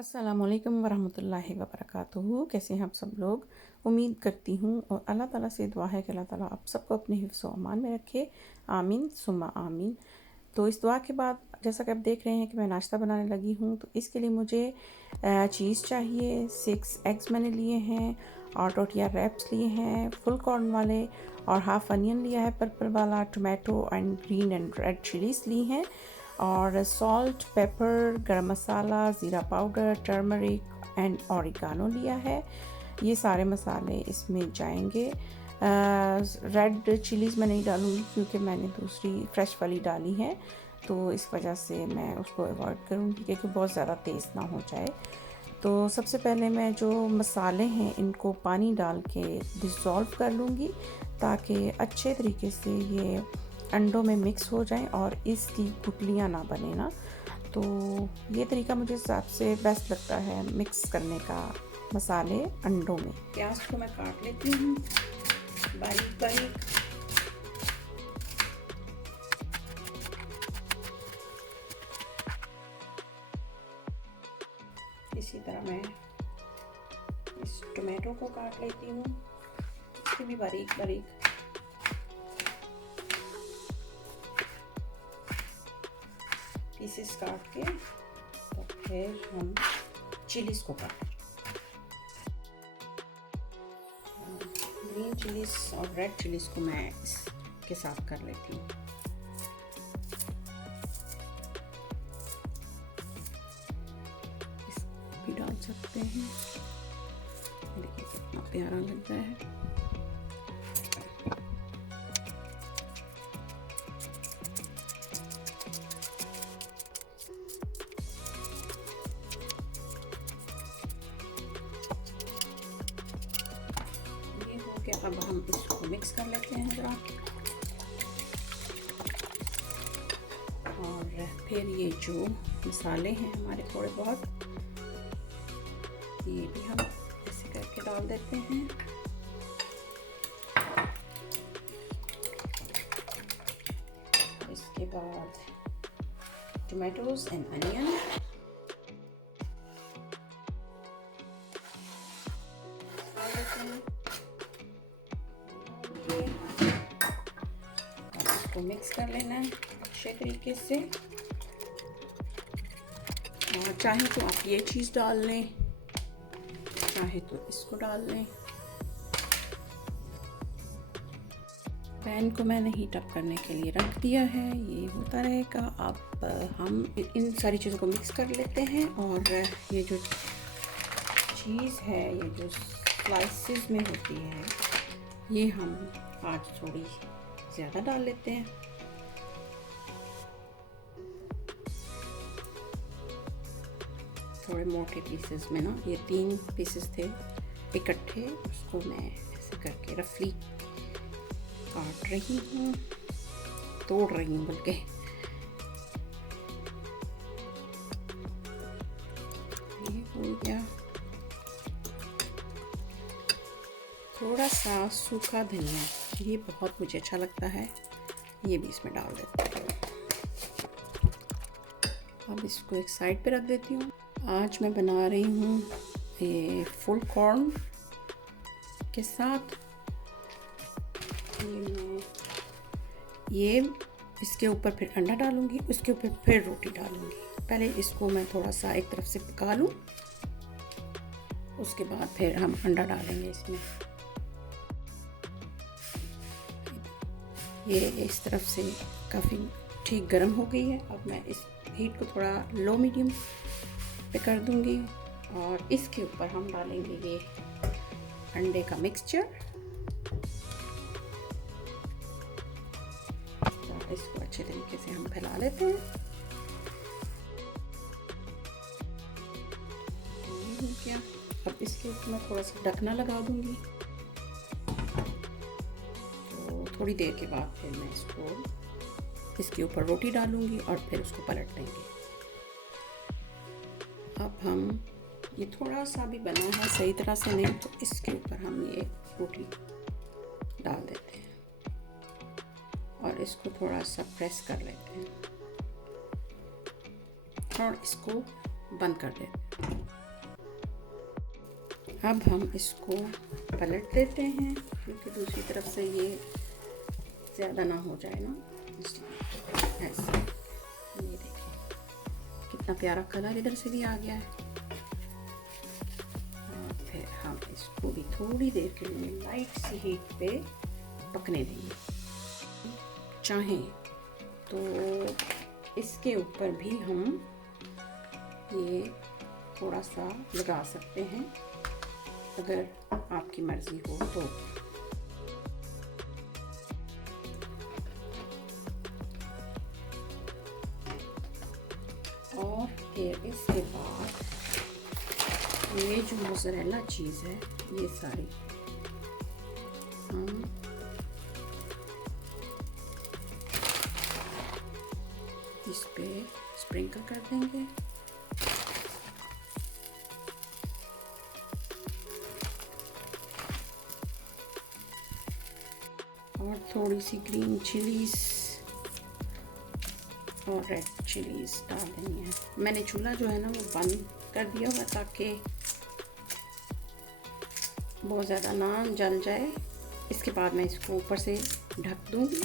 अस्सलामुअलैकुम वरहमतुल्लाहि वबरकातुहू। कैसे हैं आप सब लोग? उम्मीद करती हूँ और अल्लाह ताला से दुआ है कि अल्लाह ताला आप सबको अपने हिफ्ज़ व अमान में रखे। आमीन सुम्मा आमीन। तो इस दुआ के बाद जैसा कि आप देख रहे हैं कि मैं नाश्ता बनाने लगी हूँ, तो इसके लिए मुझे चीज़ चाहिए। 6 एग्स मैंने लिए हैं और टोटिया रैप्स लिए हैं फुल कॉर्न वाले, और हाफ़ अनियन लिया है पर्पल वाला, tomato and green and red chillies ली हैं, और सॉल्ट, पेपर, गरम मसाला, ज़ीरा पाउडर, टर्मरिक एंड ऑरिगानो लिया है। ये सारे मसाले इसमें जाएंगे। रेड चिलीज़ मैं नहीं डालूँगी क्योंकि मैंने दूसरी फ्रेश वाली डाली है, तो इस वजह से मैं उसको अवॉइड करूँगी क्योंकि बहुत ज़्यादा तेज़ ना हो जाए। तो सबसे पहले मैं जो मसाले हैं इनको पानी डाल के डिज़ोल्व कर लूँगी ताकि अच्छे तरीके से ये अंडों में मिक्स हो जाए और इसकी गुठलियाँ ना बने ना। तो ये तरीका मुझे सबसे बेस्ट लगता है मिक्स करने का मसाले अंडों में। प्याज को मैं काट लेती हूँ बारीक बारीक। इसी तरह मैं इस टोमेटो को काट लेती हूँ, इसको भी बारीक बारीक। पीसेस काट के तो फिर हम चिलीज़ को काटें। ग्रीन चिलीज़ और रेड चिलीज़ को मैं इसके साथ कर लेती हूँ। इसको भी डाल सकते हैं। देखिए कितना प्यारा लग रहा है। अब हम इसको मिक्स कर लेते हैं ज़रा, और फिर ये जो मसाले हैं हमारे थोड़े बहुत, ये भी हम ऐसे करके डाल देते हैं। इसके बाद टोमेटोज एंड अनियन, इसको मिक्स कर लेना है अच्छे तरीके से। और चाहे तो आप ये चीज़ डाल लें, चाहे तो इसको डाल लें। पैन को मैंने हीट अप करने के लिए रख दिया है, ये होता रहेगा। अब हम इन सारी चीज़ों को मिक्स कर लेते हैं, और ये जो चीज़ है, ये जो स्लाइसेस में होती है, ये हम आज थोड़ी ज़्यादा डाल लेते हैं। थोड़े मोटे पीसेस में ना, ये 3 पीसेस थे इकट्ठे, उसको मैं ऐसे करके रफली काट रही हूँ, तोड़ रही हूँ बल्कि। ये हो गया। थोड़ा सा सूखा धनिया, ये बहुत मुझे अच्छा लगता है, ये भी इसमें डाल देती हूँ। अब इसको एक साइड पे रख देती हूँ। आज मैं बना रही हूँ ये फुल कॉर्न के साथ। ये इसके ऊपर फिर अंडा डालूँगी, उसके ऊपर फिर रोटी डालूँगी। पहले इसको मैं थोड़ा सा एक तरफ से पका लूँ, उसके बाद फिर हम अंडा डालेंगे इसमें। ये इस तरफ से काफ़ी ठीक गर्म हो गई है। अब मैं इस हीट को थोड़ा लो मीडियम पे कर दूंगी, और इसके ऊपर हम डालेंगे ये अंडे का मिक्सचर। तो इसको अच्छे तरीके से हम फैला लेते हैं। ये हो गया। अब इसके ऊपर मैं थोड़ा सा ढकना लगा दूंगी, तो थोड़ी देर के बाद फिर मैं इसके ऊपर रोटी डालूंगी और फिर उसको पलट देंगे। अब हम ये थोड़ा सा भी बना है सही तरह से नहीं, तो इसके ऊपर हम ये रोटी डाल देते हैं और इसको थोड़ा सा प्रेस कर लेते हैं और इसको बंद कर देते हैं। अब हम इसको पलट देते हैं क्योंकि दूसरी तरफ से ये ज़्यादा ना हो जाए ना, इसलिए ऐसे। ये देखिए कितना प्यारा कलर इधर से भी आ गया है। और फिर हम इसको भी थोड़ी देर के लिए लाइट सी हीट पे पकने देंगे। चाहें तो इसके ऊपर भी हम ये थोड़ा सा लगा सकते हैं अगर आपकी मर्ज़ी हो तो। और फिर इसके बाद ये जो मोज़रेला चीज़ है ये सारी हम इस पे स्प्रिंकल कर देंगे। और थोड़ी सी ग्रीन चिलीज और रेड चिलीज डाल देनी है। मैंने चूल्हा जो है ना वो बंद कर दिया हुआ ताकि बहुत ज़्यादा ना जल जाए। इसके बाद मैं इसको ऊपर से ढक दूँगी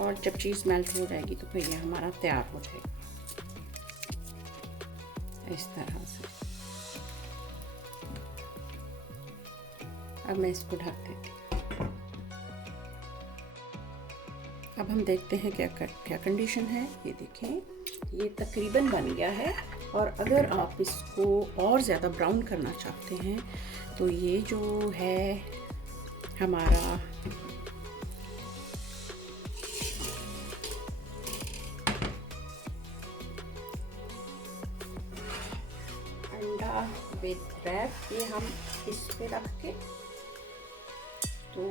और जब चीज़ मेल्ट हो जाएगी तो फिर ये हमारा तैयार हो जाएगा इस तरह से। अब मैं इसको ढक देती हूँ। अब हम देखते हैं क्या कंडीशन है। ये देखें ये तकरीबन बन गया है। और अगर आप इसको और ज़्यादा ब्राउन करना चाहते हैं तो ये जो है हमारा अंडा विद रैप, ये हम इस पे रख के तो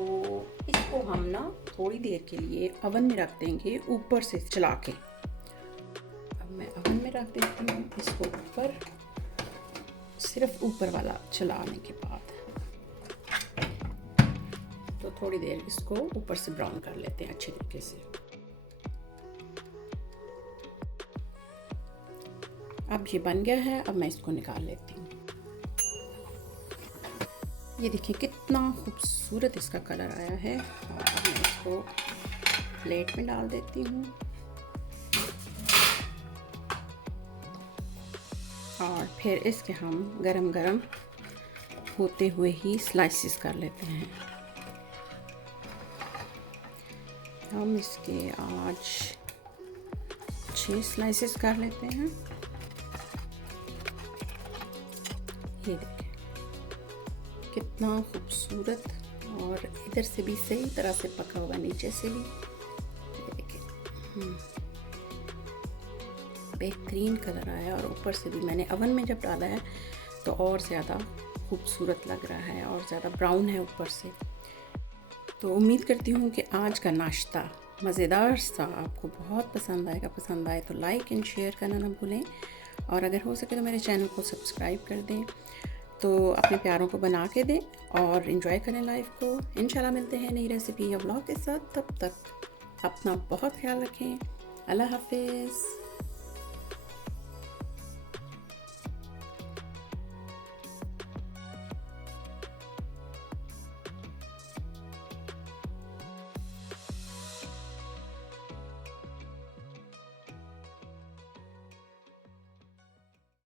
इसको हम ना थोड़ी देर के लिए ओवन में रख देंगे ऊपर से चला के। अब मैं ओवन में रख देती हूँ इसको ऊपर, सिर्फ ऊपर वाला चलाने के बाद। तो थोड़ी देर इसको ऊपर से ब्राउन कर लेते हैं अच्छे तरीके से। अब ये बन गया है। अब मैं इसको निकाल लेती हूँ। ये देखिए कितना खूबसूरत इसका कलर आया है। और अब मैं इसको प्लेट में डाल देती हूँ और फिर इसके हम गरम गरम होते हुए ही स्लाइसेस कर लेते हैं। हम इसके आज 6 स्लाइसेस कर लेते हैं। ये देखिए कितना खूबसूरत, और इधर से भी सही तरह से पका हुआ, नीचे से भी। ये देखिए बेहतरीन कलर आया। और ऊपर से भी मैंने ओवन में जब डाला है तो और ज़्यादा खूबसूरत लग रहा है और ज़्यादा ब्राउन है ऊपर से। तो उम्मीद करती हूँ कि आज का नाश्ता मज़ेदार सा आपको बहुत पसंद आएगा। पसंद आए तो लाइक एंड शेयर करना ना भूलें। और अगर हो सके तो मेरे चैनल को सब्सक्राइब कर दें। तो अपने प्यारों को बना के दें और एंजॉय करें लाइफ को। इंशाल्लाह मिलते हैं नई रेसिपी या व्लॉग के साथ। तब तक अपना बहुत ख्याल रखें। अल्लाह हाफिज़।